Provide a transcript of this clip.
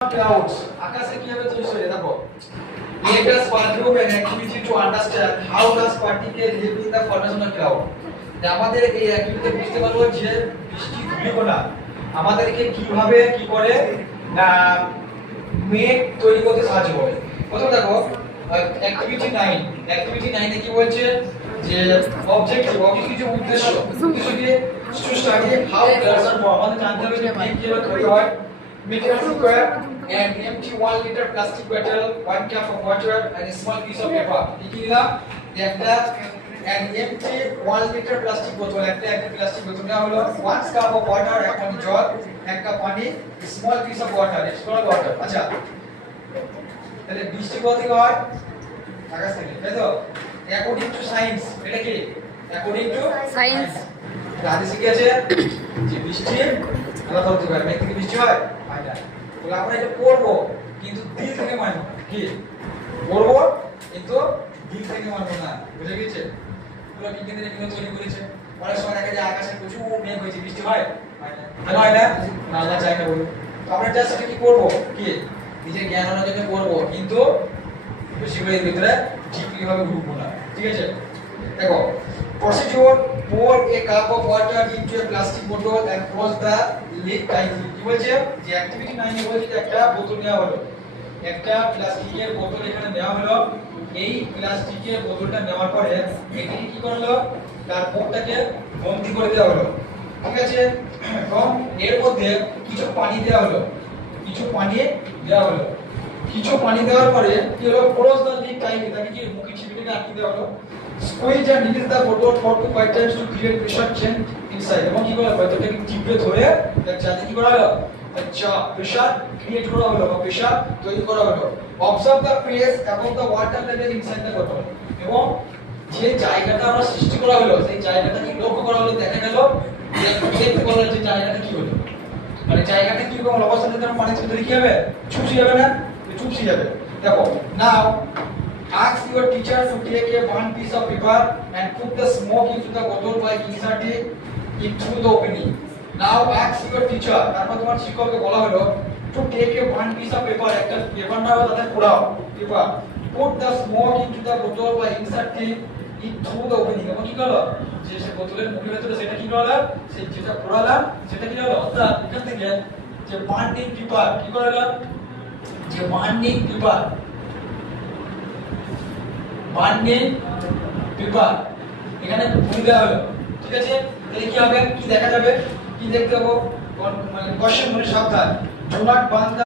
Clouds. আকাশে কিভাবে তৈরি হয় দেখো। Let us perform an activity to understand how does particle help in the formation of cloud. আমাদের এই অ্যাক্টিভিটি বুঝতে পারবো যে বৃষ্টি ধূলিকণা আমাদেরকে কিভাবে কি করে না মেঘ তৈরি করতে সাহায্য করে। প্রথমে দেখো অ্যাক্টিভিটি 9 এ কি বলছে যে অবজেক্টিভ যে উদ্দেশ্য কি to study how clouds are formed। আমাদের জানতে হবে যে মেঘ কিভাবে তৈরি হয়। Make a square and empty 1 liter plastic bottle, 1 cup of water and a small piece of paper. লিখিলা একটা an empty 1 liter plastic bottle একটা প্লাস্টিক বোতল নেওয়া হলো 1 cup of water এক পানি জল এক কাপ পানি small piece of water small water। আচ্ছা তাহলে বৃষ্টি কোথা থেকে হয়? আকাশ থেকে, তাই তো? অ্যাকর্ডিং টু সায়েন্স এটা কি অ্যাকর্ডিং টু সায়েন্স রাধে শিখে আছে যে বৃষ্টি আল্লাহ বলতে পারে মেঘ থেকে বৃষ্টি হয় হয় না। তাহলে আমরা এটা পড়বো কিন্তু দিল থেকে মানব কি পড়বো কিন্তু দিল থেকে মানব না, বুঝে গেছে? পুরো বিজ্ঞানীরা কিন্তু তৈরি করেছে। অনেক সময় দেখা যায় আকাশে প্রচুর মেঘ হয়েছে বৃষ্টি হয় হয় না, কেন হয় না? আল্লাহ চায় না বলুন। তো আমরা জাস্ট এটা কি করবো কি নিজের জ্ঞান অর্জনের করবো কিন্তু বেশি করে ভিতরে ডিপলি ভাবে ঢুকবো না, ঠিক আছে? দেখো procedure: pour a cup of water into a plastic bottle and close the lid tightly। কি বলছে যে অ্যাক্টিভিটি 9 এ বলছে যে একটা বোতল নেওয়া হলো, একটা প্লাস্টিকের বোতল এখানে নেওয়া হলো। এই প্লাস্টিকের বোতলটা নেওয়ার পরে এখানে কি করা হলো তার মুখটাকে বন্ধ করে দেওয়া হলো, ঠিক আছে? এবং এর মধ্যে কিছু পানি দেওয়া হলো, কিছু পানি দেওয়ার পরে কি হলো ক্লোজ দ্য লিড টাইটলি, তাকে কি মুখে চিপে আটকে দেওয়া হলো। Squeeze and release the bottle for 2-5 times to create pressure change inside। এবং কি করা হলো বোতলটাকে টিপে ধরে তার চারদিকে কি করা হলো প্রেসার ক্রিয়েট করা হলো বা প্রেসার তৈরি করা হলো। অবজার্ভ দ্য প্রেস এবং the water level inside the bottle. এবং যে জায়গাটা আমরা সৃষ্টি করা হলো সেই জায়গাটা কি লক্ষ্য করা হলো, দেখা গেল দেখতে পারলাম যে জায়গাটা কি হলো, মানে জায়গাটা কি রকম অবস্থাতে যেন পানির ভিতরে কি হবে চুপসে যাবে না, চুপসে যাবে। দেখো নাও ask your teacher to take one piece of paper and put the smoke into the bottle by inserting it through the opening। Now ask your teacher, তারপর তোমার শিক্ষককে বলা হলো to take one piece of paper, একটা paper নাও তাতে পোড়াও paper, put the smoke into the bottle by inserting it through the opening। এবং কি করলো যে সে বোতলের মুখের ভিতরে সেটা কি করলো সেই যেটা পোড়ালাম সেটা কি হলো অর্থাৎ এখান থেকে যে বার্নিং পেপার কি করলো যে বার্নিং পেপার এখানে ভুল দেওয়া হলো, ঠিক আছে? তাহলে কি হবে কি দেখা যাবে কি দেখতে পাবো মানে কোশ্চেন মানে সাবধান, ডু নট বার্ন